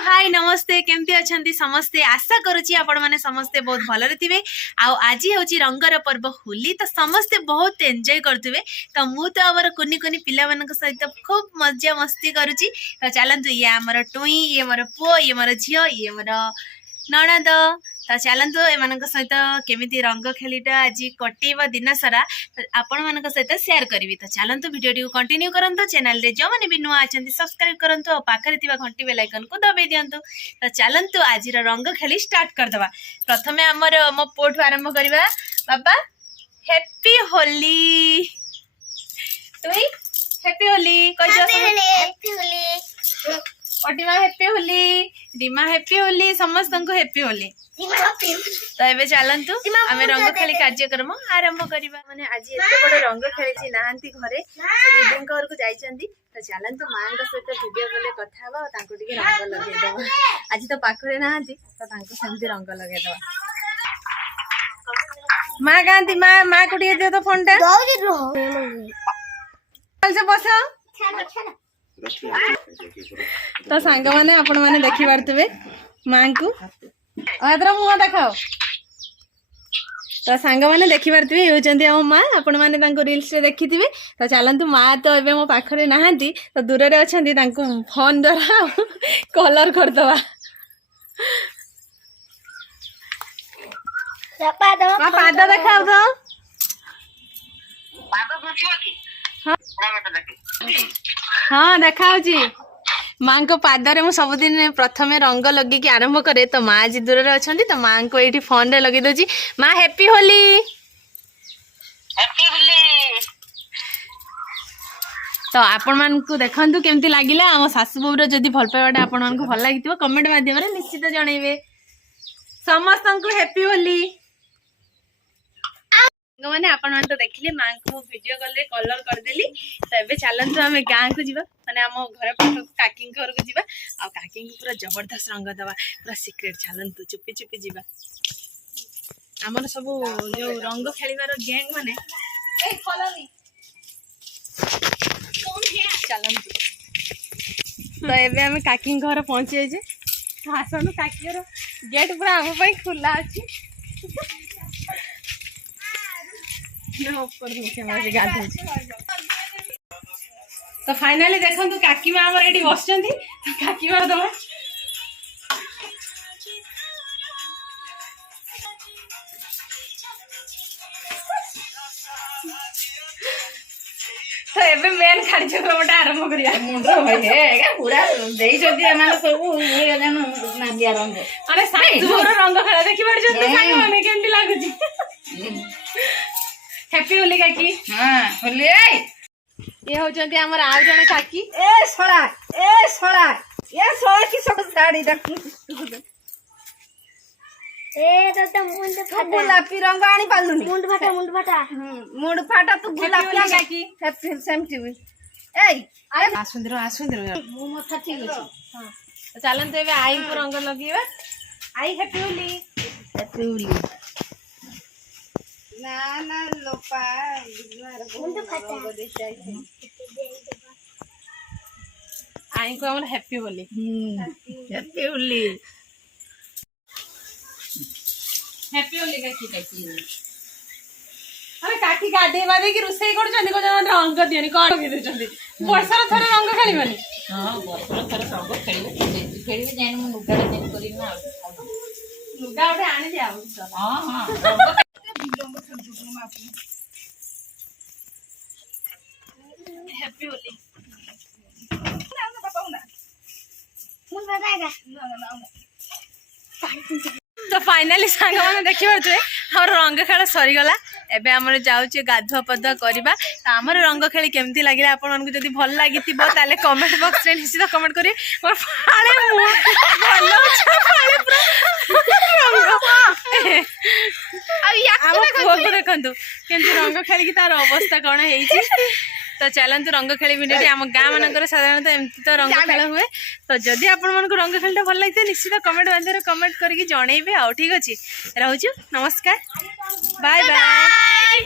हाय नमस्ते केमती अच्छा समस्ते आशा करुच्ची आपण मैंने समस्ते बहुत भलरे थे आज हूँ रंगर पर्व होली तो समस्ते बहुत एंजॉय करुवे तो मुझे आमर कुनी कुनी पिला सहित खूब मजा मस्ती करुच्ची तो चलतु ये आमर टुई ये मोर पुओ ये मोर झील ये मोर नणद तो चलतु एम सहित केमी रंग खेलीटा आज कटेब दिन सारा आपण मान सहित सेयार करी तो चलतु वीडियो कंटिन्यू करंतु चैनल रे जो मैंने भी नुआ अच्छा सब्सक्राइब करंतु और पाखरे थिबा घंटी बेल आइकन को दबाई दियंतु तो चलतु आज रंग खेली स्टार्ट करदवा प्रथमे आमर मो पोठ आरंभ करवा बाबा हैप्पी होली तुई हैप्पी होली हैप्पी होली ओटिमा हैप्पी होली डिमा हैप्पी होली समस्त को हैप्पी होली तो ये चलतु आम रंग खेली कार्यक्रम आरंभ करवा माने आज एत बड़ रंग खेली नहांती घरे दीदी घर को जाइछंती तो चलतु माँ सहित वीडियो कॉल कथा हवा टिके रंग लगेदवा आज तो पाखरे नहांती तो सेमती रंग लगेदवा माँ कहती माँ माँ को टिके दियो तो फोन टा से बस तो सांग माने आपण माने देखि पारथिबे माँ को आदर मुह देखाओ तो सांग मैंने देखी पारे होती आम माँ आपण मैंने रिल्स देखी थे तो चलतु माँ तो ये मो पाखरे नहांती तो दूर रे अच्छा फोन द्वारा कलर करदवा पाद देखाओ तो हाँ देखा माँ को पादरे मु सबुदिन प्रथमे रंग लगे आरंभ करे तो माँ आज दूर रे अच्छा तो माँ को ये फोन रे लगे दौची माँ हैप्पी होली तो आपण मान को देखंतु केमती लागिला आम सासु बोर जदि भल पाइबाटा आपण मान को भल लागिथिबो कमेंट माध्यम रे निश्चित जणैबे समस्त को हैप्पी होली मैंने आपण मान तो देखिले माँ को वीडियो कॉल रे कलर कर देली तो एबे चलंतु हमें गाँ को जीवा माने आम घर पाख काकी घर को जीवा आ काकी को पूरा जबरदस्त रंग दवा पूरा सीक्रेट चलंतु चुपी चुपी जीवा हमर सब जो रंग खेलिबार गैंग माने ए फॉलोवी चलंतु तो एबे हमें काकी घर पहुंचे जे आसनु काकी घर गेट पूरा हम पई खुला अछि तो फाइनली देखो काकी माँ आमर ये बस काकी माँ दम तो एबे मेन कार्यक्रम आरंभ करिया मुंडो हे पूरा देई जदी एमान सब ये जन नादिया रंग अरे साइजर रंग खेला देखि पड़ जते साइज माने केंती लागुची हैप्पी होली काकी हां होली ये होचंती हमर आउ जने काकी ए सोळा ये सोळा की सब गाड़ी रख ए तो मुंड फाटा गुलाबी रंग आनी पालुनी मुंड फाटा तू गुलाबी काकी हैप्पी सेम टीवी ए आसुंदर मु मथा ठीक अछि हां तो चलन तो एबे आई को रंग लगीबा आई हैप्पी होली ना लोपा मुंड फाटा आई को हमर हैप्पी होली हैप्पी होली काकी अरे काकी गाधे बाधे की रोसई करछंदी को जन रंग दियनी कोन के देछंदी वर्षा थरे रंग खेलिबनी हां वर्षा थरे रंग खेलिबे जाने मु नुगाडे चेंज करी ना नुगा उठे आनी जाऊ हां हैप्पी होली तो फाइनली सांग मैंने देखी पारे हमर रंग खेल सरीगला एबे हमर जाउचे गाधुआ पधुआ करबा तो हमर रंग खेली केमती लागिला आपण मानकु जदी भल लागितिबो ताले कमेंट बॉक्स रे निश्चित कमेंट करी मोर फाळे मु भल छ फाळे रंग आ देखंतु केमती रंग खेली की तार अवस्था कोन हेइची तो चलतु रंग खेली वीडियो आम गाँ मानक साधारणतः एमती तो रंग खेल हुए तो जदि आपण मानक रंग खेलटा भल लगे निश्चित कमेंट माध्यम कमेंट करके जनइबे आ ठीक अच्छे रोचु नमस्कार बाय बाय